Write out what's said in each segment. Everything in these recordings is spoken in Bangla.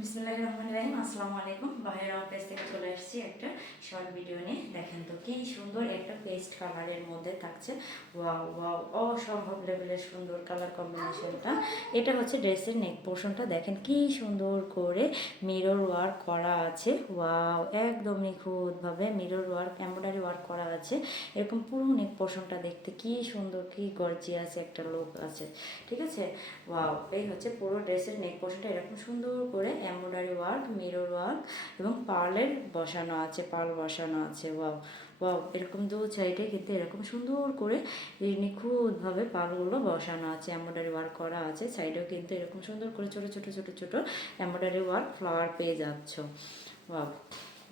বিসমিল্লাহির রহমানির রহিম। আসসালামু আলাইকুম। বাহিরা পেজ থেকে চলে এসেছি একটা শর্ট ভিডিও নিয়ে। দেখেন তো কি সুন্দর একটা পেস্ট কালারের মধ্যে থাকছে। ওয়াও ওয়াও, অসম্ভব লেভেলের সুন্দর কালার কম্বিনেশনটা। এটা হচ্ছে ড্রেসের নেক পোর্শনটা। দেখেন কি সুন্দর করে মিরর ওয়ার্ক করা আছে। ওয়াও, একদম নিখুঁতভাবে মিরর ওয়ার্ক, এমব্রয়ডারি ওয়ার্ক করা আছে। এরকম পুরো নেক পোর্শনটা দেখতে কি সুন্দর, কি গর্জিয়াস একটা লুক আছে। ঠিক আছে, ওয়াও। এই হচ্ছে পুরো ড্রেসের নেক পোর্শনটা এরকম সুন্দর করে এমব্রয়ডারি ওয়ার্ক, মিরর ওয়ার্ক এবং পার্লের বসানো আছে, পার্ল বসানো আছে। ওয়াও ওয়াও, এরকম দু সাইডে কিন্তু এরকম সুন্দর করে নিখুঁতভাবে পার্লগুলো বসানো আছে, এমব্রয়ডারি ওয়ার্ক করা আছে। সাইডেও কিন্তু এরকম সুন্দর করে ছোটো ছোটো ছোটো ছোটো এমব্রয়ডারি ওয়ার্ক ফ্লাওয়ার পেয়ে যাচ্ছ। ওয়াও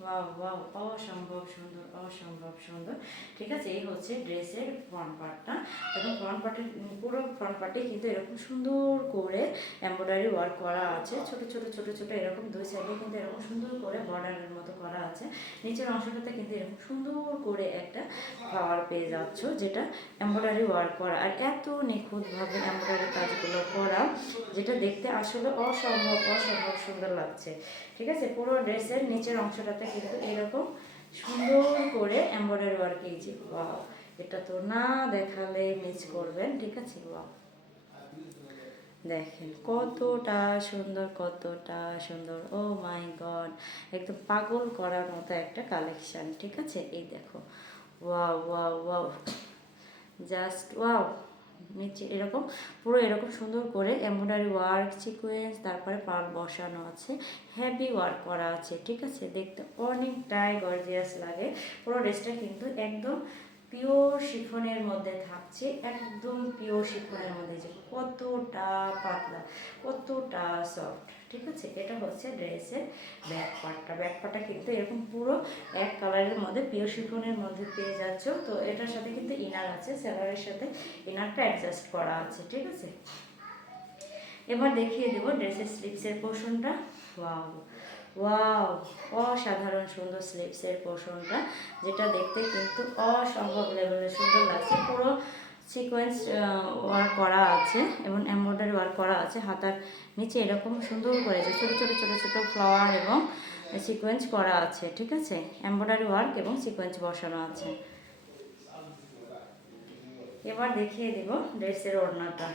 ওয়াও ওয়াও, অসম্ভব সুন্দর, অসম্ভব সুন্দর। ঠিক আছে, এই হচ্ছে ড্রেসের ফ্রন্ট পার্টটা। এবং ফ্রন্ট পার্টের পুরো ফ্রন্ট পার্টে কিন্তু এরকম সুন্দর করে এমব্রয়ডারি ওয়ার্ক করা আছে। ছোট ছোট ছোট ছোট এরকম দুই সাইডে কিন্তু এরকম সুন্দর করে বর্ডারের মতো করা আছে। নিচের অংশটাতে কিন্তু এরকম সুন্দর করে একটা ফ্লাওয়ার পেয়ে যাচ্ছ, যেটা এমব্রয়ডারি ওয়ার্ক করা। আর এত নিখুঁতভাবে এমব্রয়ডারি কাজগুলো করা, যেটা দেখতে আসলে অসম্ভব অসম্ভব সুন্দর লাগছে। ঠিক আছে, পুরো ড্রেসের নিচের অংশটাতে কিন্তু এরকম সুন্দর করে এমব্রয়ডারি ওয়ার্ক এইছে। ওয়াও, এটা তো না দেখালে মিস করবেন। ঠিক আছে, ওয়াও, দেখেন কতটা সুন্দর, কতটা সুন্দর। ও মাই গড, একদম পাগল করার মতো একটা কালেকশন। ঠিক আছে, এই দেখো, wow wow wow, just wow. নিচে এরকম পুরো এরকম সুন্দর করে এমব্রয়ডারি ওয়ার্ক, সিকোয়েন্স, তারপরে পার্ল বসানো আছে, হেভি ওয়ার্ক করা আছে। ঠিক আছে, দেখতে অনেকটাই গর্জিয়াস লাগে। পুরো ড্রেসটা কিন্তু একদম পিওর শিফনের মধ্যে থাকছে, একদম পিওর শিফনের মধ্যে, যে কতটা পাতলা, কতটা সফট। ঠিক আছে, এটা হচ্ছে ড্রেসের ব্যাক পার্টটা। ব্যাক পার্টটা কিন্তু এরকম পুরো এক কালারের মধ্যে পিওর শিফনের মধ্যে পেয়ে যাচ্ছ। তো এটার সাথে কিন্তু ইনার আছে, সেলারের সাথে ইনারটা অ্যাডজাস্ট করা আছে। ঠিক আছে, এবার দেখিয়ে দেবো ড্রেসের স্লিভসের পোর্শনটা। ওয়াও ওয়াও, অসাধারণ সুন্দর স্লিভসের পোর্শনটা, যেটা দেখতে কিন্তু অসম্ভব লেভেলের সুন্দর লাগছে। পুরো সিকোয়েন্স ওয়ার্ক করা আছে এবং এমব্রয়ডারি ওয়ার্ক করা আছে। হাতার নিচে এরকম সুন্দর করে যে ছোটো ছোটো ছোটো ছোটো ফ্লাওয়ার এবং সিকোয়েন্স করা আছে। ঠিক আছে, এমব্রয়ডারি ওয়ার্ক এবং সিকোয়েন্স বসানো আছে। এবার দেখিয়ে দেব ড্রেসের ওড়নাটা।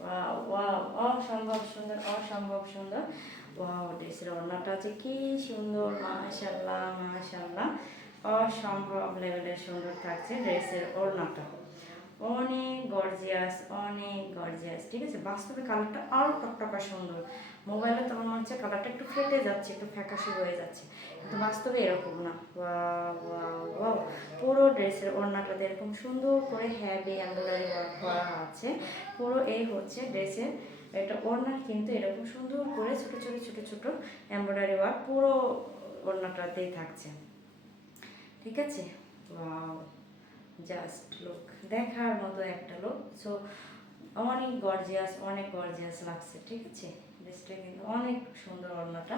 ওয়াও ওয়াও, অসম্ভব সুন্দর, অসম্ভব সুন্দর। ওয়াও, ড্রেসের ওড়নাটা আছে কি সুন্দর, মাশাআল্লাহ মাশাআল্লাহ, অসম্ভব লেভেলের সুন্দর থাকছে ড্রেসের ওড়নাটা। অনেক গর্জিয়াস, অনেক গর্জিয়াস। ঠিক আছে, বাস্তবে কালারটা আরও টকটকা সুন্দর। মোবাইলে তো আমার মনে হচ্ছে কালারটা একটু ফেটে যাচ্ছে, একটু ফ্যাকাশে হয়ে যাচ্ছে, কিন্তু বাস্তবে এরকম না। ওয়াও ওয়াও ওয়াও, পুরো ড্রেসের ওড়নাটাতে এরকম সুন্দর করে হেভি এমব্রয়ডারি ওয়ার্ক করা আছে। পুরো এই হচ্ছে ড্রেসের একটা ওড়না, কিন্তু এরকম সুন্দর করে ছোটো ছোটো ছোটো ছোটো এমব্রয়ডারি ওয়ার্ক পুরো ওড়নাটাতেই থাকছে। ঠিক আছে, ওয়াও, জাস্ট লুক, দেখার মতো একটা লুক। সো অনেক গর্জিয়াস, অনেক গর্জিয়াস লাগছে। ঠিক আছে, ড্রেসটা কিন্তু অনেক সুন্দর ওড়নাটা।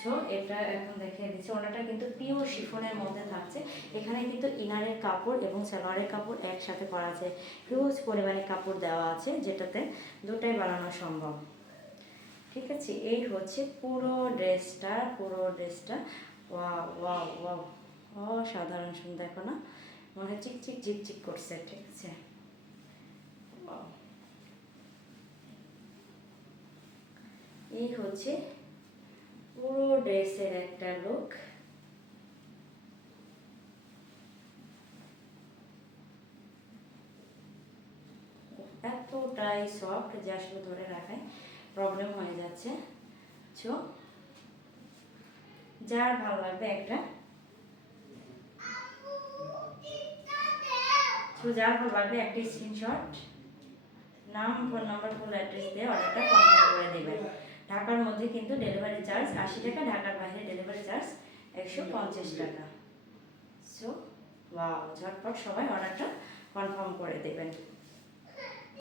সো এটা এখন দেখিয়ে দিচ্ছি। ওড়নাটা কিন্তু পিওর শিফনের মধ্যে থাকছে। এখানে কিন্তু ইনারের কাপড় এবং সালোয়ারের কাপড় একসাথে করা আছে। হিউজ পরিমাণে কাপড় দেওয়া আছে, যেটাতে দুটাই বানানো সম্ভব। ঠিক আছে, এই হচ্ছে পুরো ড্রেসটা, পুরো ড্রেসটা। ওয়াও ওয়াও ওয়াও, অসাধারণ সুন্দর। দেখো না, মনে হয় চিকচিক ঝিকচিক করছে। ঠিক আছে, এই হচ্ছে পুরো ড্রেসের একটা লুক। এতটাই সফট যে আসলে ধরে রাখায় প্রবলেম হয়ে যাচ্ছে। সো যার ভালো লাগবে একটা, যার ভালো লাগবে একটা স্ক্রিনশট, নাম, ফোন নাম্বার, ফুল অ্যাড্রেস দিয়ে অর্ডারটা কনফার্ম করে দেবেন। ঢাকার মধ্যে কিন্তু ডেলিভারি চার্জ 80 টাকা, ঢাকার বাইরে ডেলিভারি চার্জ 150 টাকা। সো ওয়াও, ঝটপট সবাই অর্ডারটা কনফার্ম করে দেবেন।